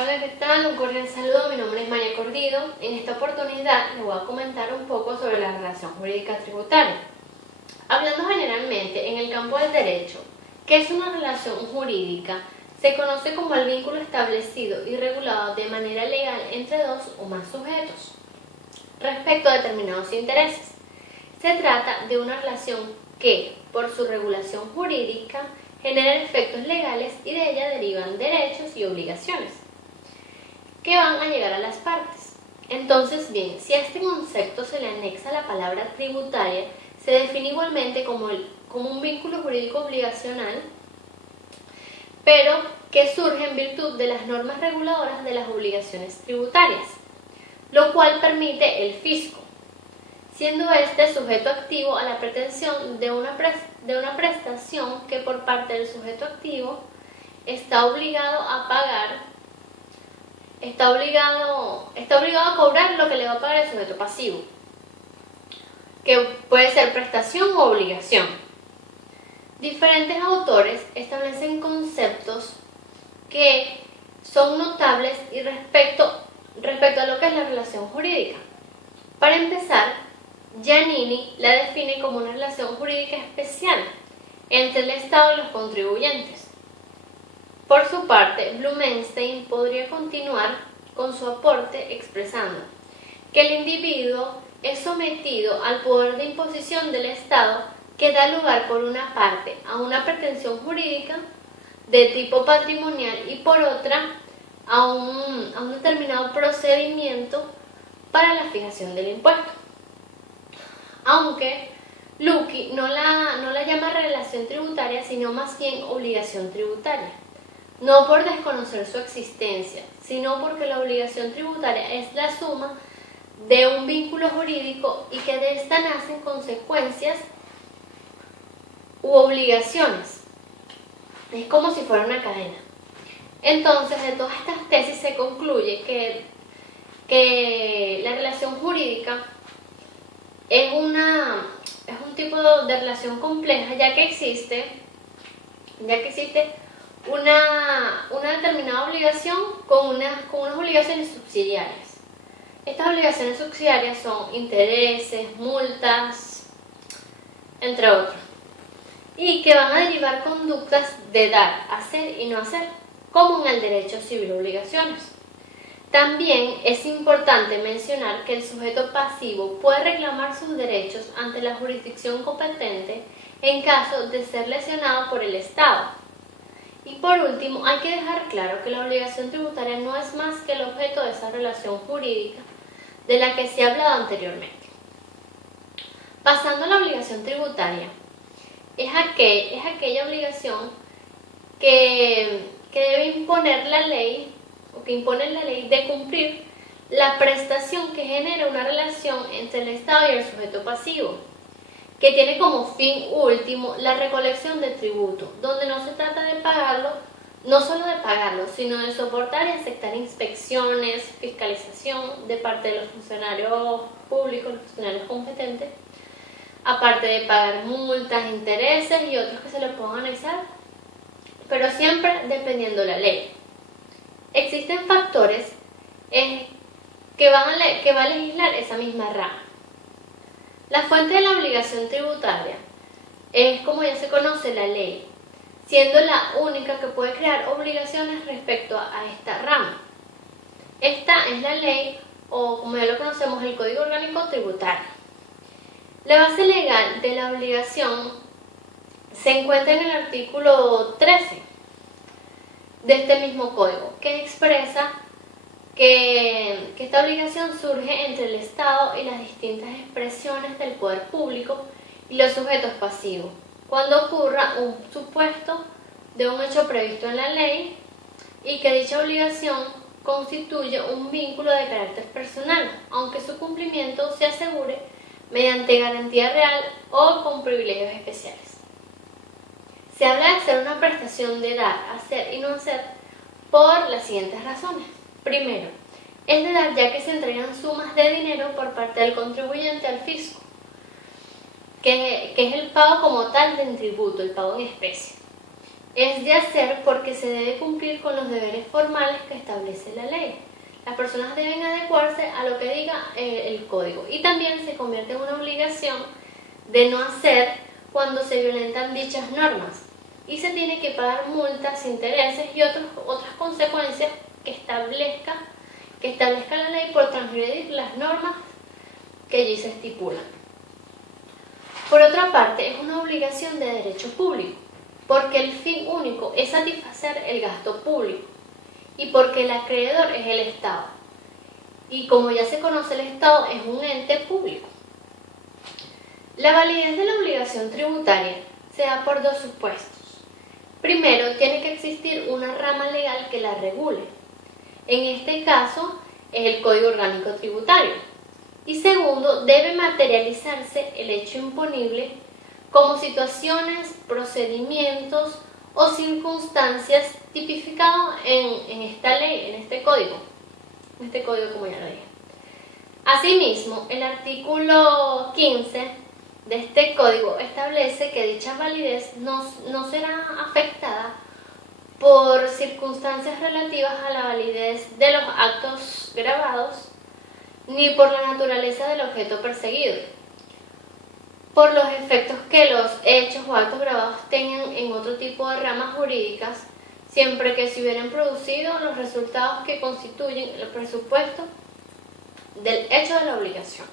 Hola, ¿qué tal? Un cordial saludo, mi nombre es María Cordido. En esta oportunidad les voy a comentar un poco sobre la relación jurídica tributaria. Hablando generalmente en el campo del derecho, ¿qué es una relación jurídica? Se conoce como el vínculo establecido y regulado de manera legal entre dos o más sujetos respecto a determinados intereses. Se trata de una relación que, por su regulación jurídica, genera efectos legales y de ella derivan derechos y obligaciones que van a llegar a las partes. Entonces, bien, si a este concepto se le anexa la palabra tributaria, se define igualmente como un vínculo jurídico obligacional, pero que surge en virtud de las normas reguladoras de las obligaciones tributarias, lo cual permite el fisco, siendo este sujeto activo a la pretensión de una prestación que por parte del sujeto activo está obligado a pagar. Está obligado a cobrar lo que le va a pagar el sujeto pasivo, que puede ser prestación o obligación. Diferentes autores establecen conceptos que son notables y respecto a lo que es la relación jurídica. Para empezar, Giannini la define como una relación jurídica especial entre el Estado y los contribuyentes. Por su parte, Blumenstein podría continuar con su aporte expresando que el individuo es sometido al poder de imposición del Estado que da lugar por una parte a una pretensión jurídica de tipo patrimonial y por otra a un determinado procedimiento para la fijación del impuesto. Aunque Luckey no la llama relación tributaria, sino más bien obligación tributaria. No por desconocer su existencia, sino porque la obligación tributaria es la suma de un vínculo jurídico y que de esta nacen consecuencias u obligaciones. Es como si fuera una cadena. Entonces, de todas estas tesis se concluye que la relación jurídica es un tipo de relación compleja, ya que existe una determinada obligación con unas obligaciones subsidiarias. Estas obligaciones subsidiarias son intereses, multas, entre otros, y que van a derivar conductas de dar, hacer y no hacer, como en el derecho civil obligaciones. También es importante mencionar que el sujeto pasivo puede reclamar sus derechos ante la jurisdicción competente en caso de ser lesionado por el Estado. Y por último, hay que dejar claro que la obligación tributaria no es más que el objeto de esa relación jurídica de la que se ha hablado anteriormente. Pasando a la obligación tributaria, es aquella obligación que debe imponer la ley, o que impone la ley de cumplir la prestación que genera una relación entre el Estado y el sujeto pasivo, que tiene como fin último la recolección de tributo, donde no se trata de pagarlo, no solo de pagarlo, sino de soportar y aceptar inspecciones, fiscalización de parte de los funcionarios públicos, los funcionarios competentes, aparte de pagar multas, intereses y otros que se le puedan anexar, pero siempre dependiendo de la ley. Existen factores que va a legislar esa misma rama. La fuente de la obligación tributaria es, como ya se conoce, la ley, siendo la única que puede crear obligaciones respecto a esta rama. Esta es la ley, o como ya lo conocemos, el Código Orgánico Tributario. La base legal de la obligación se encuentra en el artículo 13 de este mismo código, que expresa que esta obligación surge entre el Estado y las distintas expresiones del poder público y los sujetos pasivos, cuando ocurra un supuesto de un hecho previsto en la ley y que dicha obligación constituye un vínculo de carácter personal, aunque su cumplimiento se asegure mediante garantía real o con privilegios especiales. Se habla de hacer una prestación de dar, hacer y no hacer por las siguientes razones. Primero, es de dar ya que se entregan sumas de dinero por parte del contribuyente al fisco, que es el pago como tal del tributo, el pago en especie. es de hacer porque se debe cumplir con los deberes formales que establece la ley. Las personas deben adecuarse a lo que diga el código, y también se convierte en una obligación de no hacer cuando se violentan dichas normas, y se tiene que pagar multas, intereses y otras consecuencias que establezca la ley por transgredir las normas que allí se estipulan. Por otra parte, es una obligación de derecho público, porque el fin único es satisfacer el gasto público y porque el acreedor es el Estado. Y como ya se conoce, el Estado es un ente público. La validez de la obligación tributaria se da por dos supuestos. Primero, tiene que existir una rama legal que la regule. En este caso, es el Código Orgánico Tributario. Y segundo, debe materializarse el hecho imponible como situaciones, procedimientos o circunstancias tipificados en esta ley, en este código como ya lo dije. Asimismo, el artículo 15 de este código establece que dicha validez no será afectada por circunstancias relativas a la validez de los actos grabados ni por la naturaleza del objeto perseguido, por los efectos que los hechos o actos grabados tengan en otro tipo de ramas jurídicas, siempre que se hubieran producido los resultados que constituyen el presupuesto del hecho de la obligación.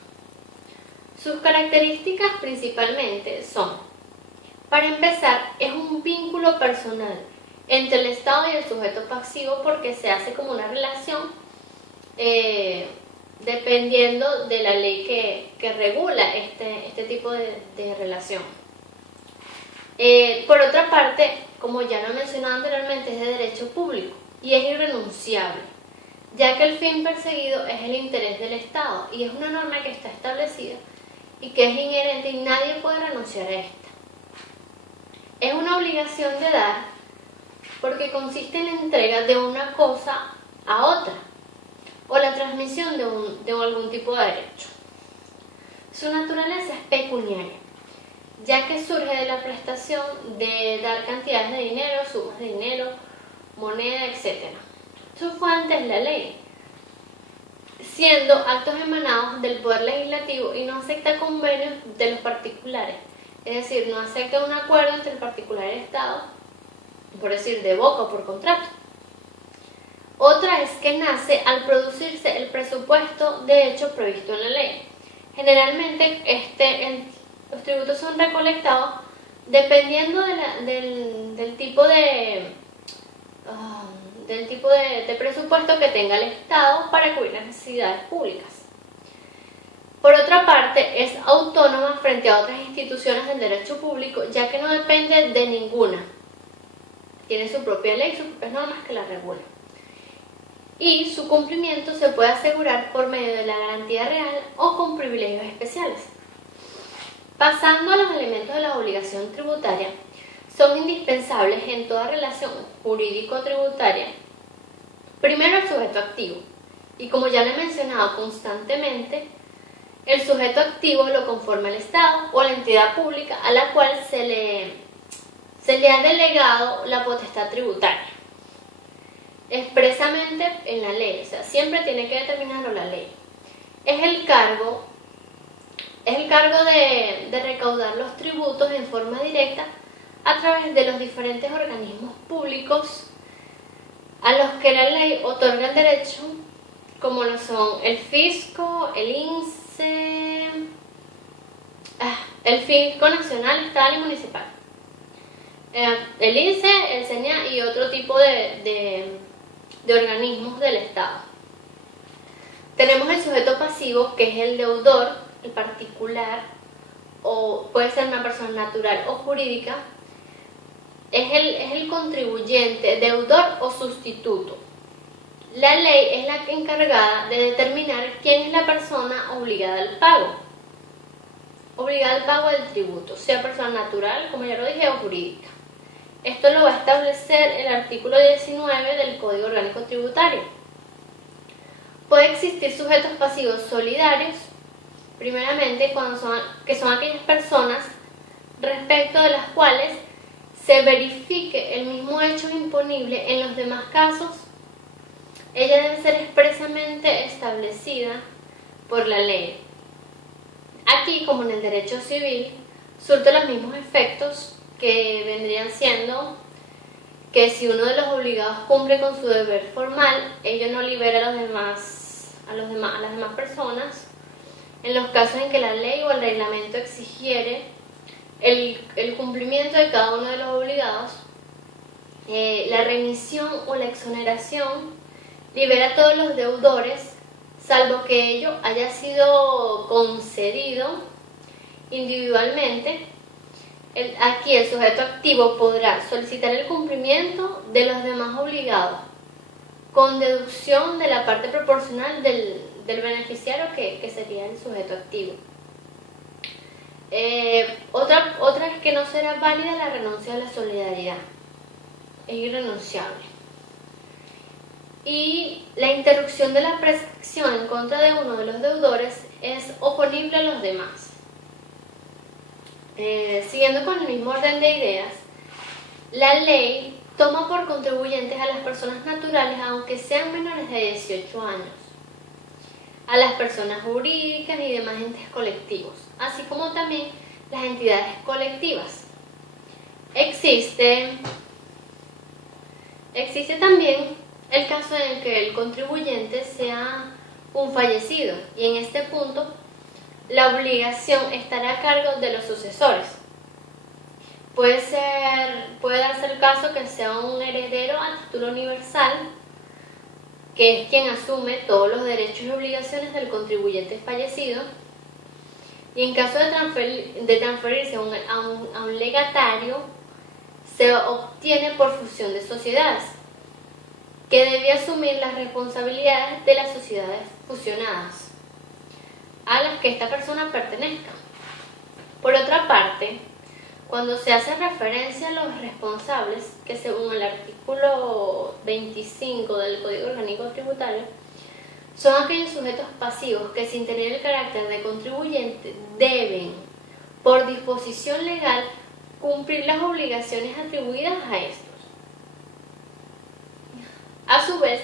Sus características principalmente son: para empezar, es un vínculo personal entre el Estado y el sujeto pasivo, porque se hace como una relación dependiendo de la ley que regula este tipo de relación. Por otra parte, como ya lo he mencionado anteriormente, es de derecho público y es irrenunciable, ya que el fin perseguido es el interés del Estado y es una norma que está establecida y que es inherente y nadie puede renunciar a esta. Es una obligación de dar porque consiste en la entrega de una cosa a otra o la transmisión de algún tipo de derecho. Su naturaleza es pecuniaria, ya que surge de la prestación de dar cantidades de dinero, sumas de dinero, moneda, etc. Su fuente es la ley, siendo actos emanados del Poder Legislativo y no acepta convenios de los particulares, es decir, no acepta un acuerdo entre el particular y el Estado, por decir, de boca o por contrato. Otra es que nace al producirse el presupuesto de hecho previsto en la ley. Generalmente los tributos son recolectados dependiendo del tipo de presupuesto que tenga el Estado para cubrir las necesidades públicas. Por otra parte, es autónoma frente a otras instituciones del derecho público, ya que no depende de ninguna. Tiene su propia ley, sus propias normas que la regulan. Y su cumplimiento se puede asegurar por medio de la garantía real o con privilegios especiales. Pasando a los elementos de la obligación tributaria, son indispensables en toda relación jurídico-tributaria. Primero, el sujeto activo. Y como ya lo he mencionado constantemente, el sujeto activo lo conforma el Estado o la entidad pública a la cual se le ha delegado la potestad tributaria. Expresamente en la ley, o sea, siempre tiene que determinarlo la ley. Es el cargo de recaudar los tributos en forma directa a través de los diferentes organismos públicos a los que la ley otorga el derecho, como lo son el fisco, el INSE, el Fisco Nacional, Estatal y Municipal, el INSE, el SENA y otro tipo de organismos del Estado. Tenemos el sujeto pasivo, que es el deudor, el particular, o puede ser una persona natural o jurídica. Es el contribuyente, deudor o sustituto. La ley es la encargada de determinar quién es la persona obligada al pago del tributo, sea persona natural, como ya lo dije, o jurídica. Esto lo va a establecer el artículo 19 del Código Orgánico Tributario. Puede existir sujetos pasivos solidarios, primeramente que son aquellas personas respecto de las cuales se verifique el mismo hecho imponible en los demás casos, ella debe ser expresamente establecida por la ley. Aquí, como en el derecho civil, surte los mismos efectos que vendrían siendo que si uno de los obligados cumple con su deber formal, ello no libera a las demás personas, en los casos en que la ley o el reglamento exigiere el cumplimiento de cada uno de los obligados. La remisión o la exoneración libera a todos los deudores, salvo que ello haya sido concedido individualmente. Aquí el sujeto activo podrá solicitar el cumplimiento de los demás obligados, con deducción de la parte proporcional del beneficiario, que sería el sujeto activo. Otra es que no será válida la renuncia a la solidaridad, es irrenunciable. Y la interrupción de la prescripción en contra de uno de los deudores es oponible a los demás. Siguiendo con el mismo orden de ideas, la ley toma por contribuyentes a las personas naturales aunque sean menores de 18 años, a las personas jurídicas y demás entes colectivos, así como también las entidades colectivas. Existe también el caso en que el contribuyente sea un fallecido, y en este punto la obligación estará a cargo de los sucesores. Puede darse el caso que sea un heredero a título universal, que es quien asume todos los derechos y obligaciones del contribuyente fallecido, y en caso de transferirse a un legatario, se obtiene por fusión de sociedades, que debe asumir las responsabilidades de las sociedades fusionadas a las que esta persona pertenezca. Por otra parte, cuando se hace referencia a los responsables, que según el artículo 25 del Código Orgánico Tributario, son aquellos sujetos pasivos que, sin tener el carácter de contribuyente, deben, por disposición legal, cumplir las obligaciones atribuidas a estos. A su vez,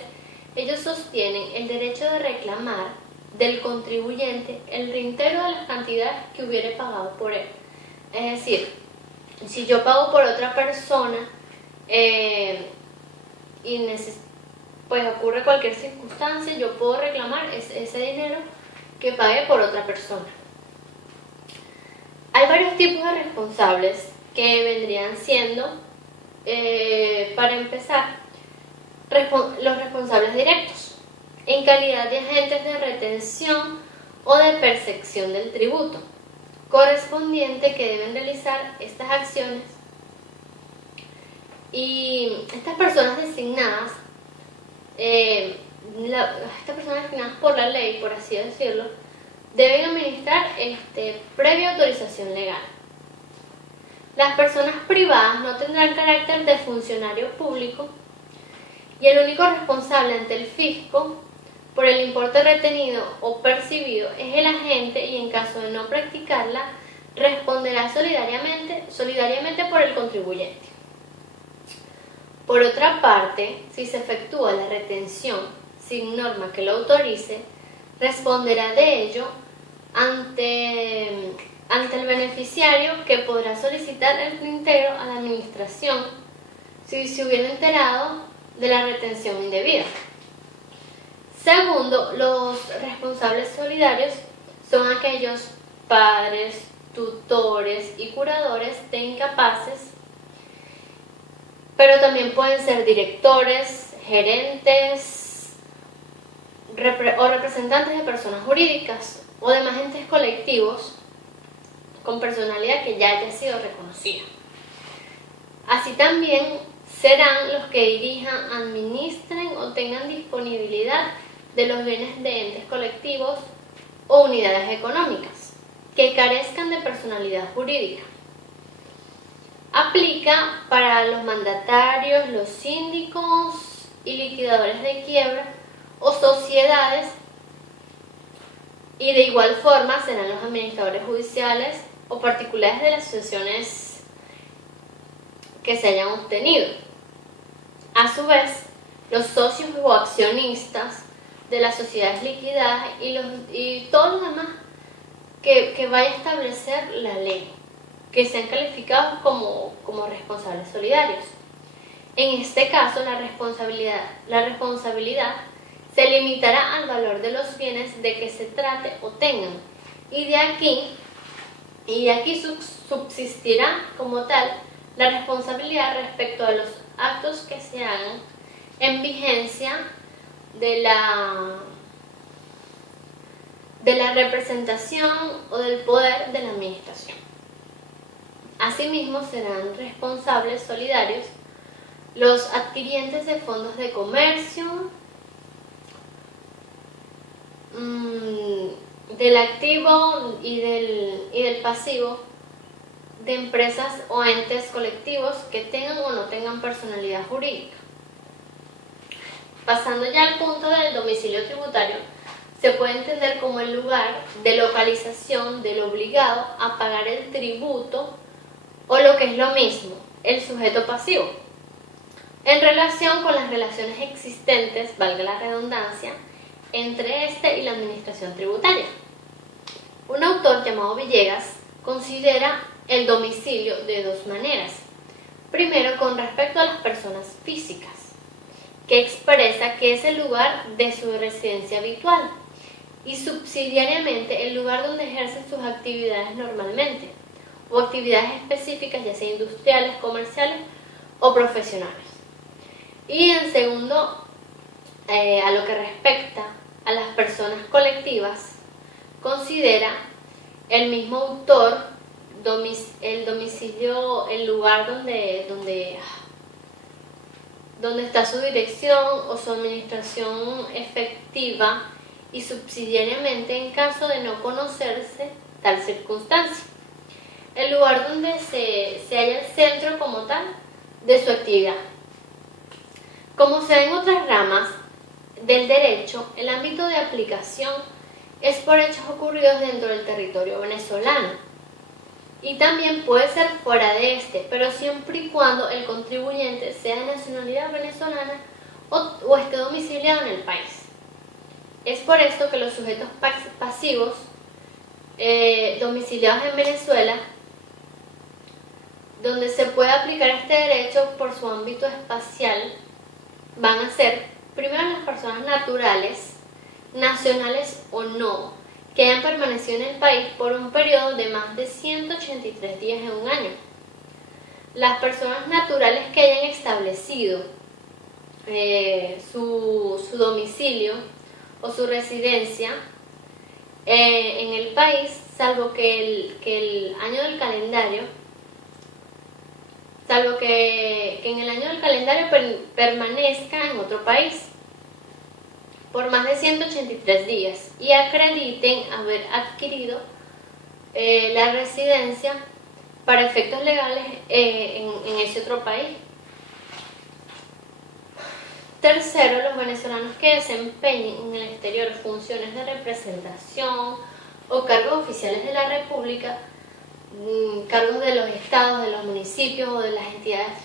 ellos sostienen el derecho de reclamar del contribuyente el reintegro de las cantidades que hubiere pagado por él. Es decir, si yo pago por otra persona pues ocurre cualquier circunstancia, yo puedo reclamar ese dinero que pagué por otra persona. Hay varios tipos de responsables que vendrían siendo, para empezar, los responsables directos, en calidad de agentes de retención o de percepción del tributo correspondiente, que deben realizar estas acciones, y estas personas designadas por la ley, por así decirlo, deben administrar previa autorización legal. Las personas privadas no tendrán carácter de funcionario público, y el único responsable ante el fisco por el importe retenido o percibido es el agente, y en caso de no practicarla, responderá solidariamente por el contribuyente. Por otra parte, si se efectúa la retención sin norma que lo autorice, responderá de ello ante el beneficiario, que podrá solicitar el reintegro a la administración si se hubiera enterado de la retención indebida. Segundo, los responsables solidarios son aquellos padres, tutores y curadores de incapaces, pero también pueden ser directores, gerentes o representantes de personas jurídicas o demás entes colectivos con personalidad que ya haya sido reconocida. Así también serán los que dirijan, administren o tengan disponibilidad de los bienes de entes colectivos o unidades económicas que carezcan de personalidad jurídica. Aplica para los mandatarios, los síndicos y liquidadores de quiebra o sociedades, y de igual forma serán los administradores judiciales o particulares de las asociaciones que se hayan obtenido. A su vez, los socios o accionistas de las sociedades liquidadas y todos los demás que vaya a establecer la ley, que sean calificados como responsables solidarios. En este caso, la responsabilidad se limitará al valor de los bienes de que se trate o tengan, y de aquí subsistirá como tal la responsabilidad respecto a los actos que se hagan en vigencia de la representación o del poder de la administración. Asimismo, serán responsables solidarios los adquirientes de fondos de comercio, del activo y del pasivo de empresas o entes colectivos que tengan o no tengan personalidad jurídica. Pasando ya al punto del domicilio tributario, se puede entender como el lugar de localización del obligado a pagar el tributo, o lo que es lo mismo, el sujeto pasivo, en relación con las relaciones existentes, valga la redundancia, entre este y la administración tributaria. Un autor llamado Villegas considera el domicilio de dos maneras. Primero, con respecto a las personas físicas, que expresa que es el lugar de su residencia habitual, y subsidiariamente el lugar donde ejercen sus actividades normalmente, o actividades específicas, ya sea industriales, comerciales o profesionales. Y en segundo, a lo que respecta a las personas colectivas, considera el mismo autor el domicilio, el lugar donde está su dirección o su administración efectiva, y subsidiariamente en caso de no conocerse tal circunstancia, el lugar donde se halla el centro como tal de su actividad. Como se ve en otras ramas del derecho, el ámbito de aplicación es por hechos ocurridos dentro del territorio venezolano, y también puede ser fuera de este, pero siempre y cuando el contribuyente sea de nacionalidad venezolana o esté domiciliado en el país. Es por esto que los sujetos pasivos domiciliados en Venezuela, donde se puede aplicar este derecho por su ámbito espacial, van a ser primero las personas naturales, nacionales o no, que hayan permanecido en el país por un periodo de más de 183 días en un año. Las personas naturales que hayan establecido su domicilio o su residencia en el país, salvo que el año del calendario, salvo que en el año del calendario permanezca en otro país por más de 183 días y acrediten haber adquirido la residencia para efectos legales en ese otro país. Tercero, los venezolanos que desempeñen en el exterior funciones de representación o cargos oficiales de la República, cargos de los estados, de los municipios o de las entidades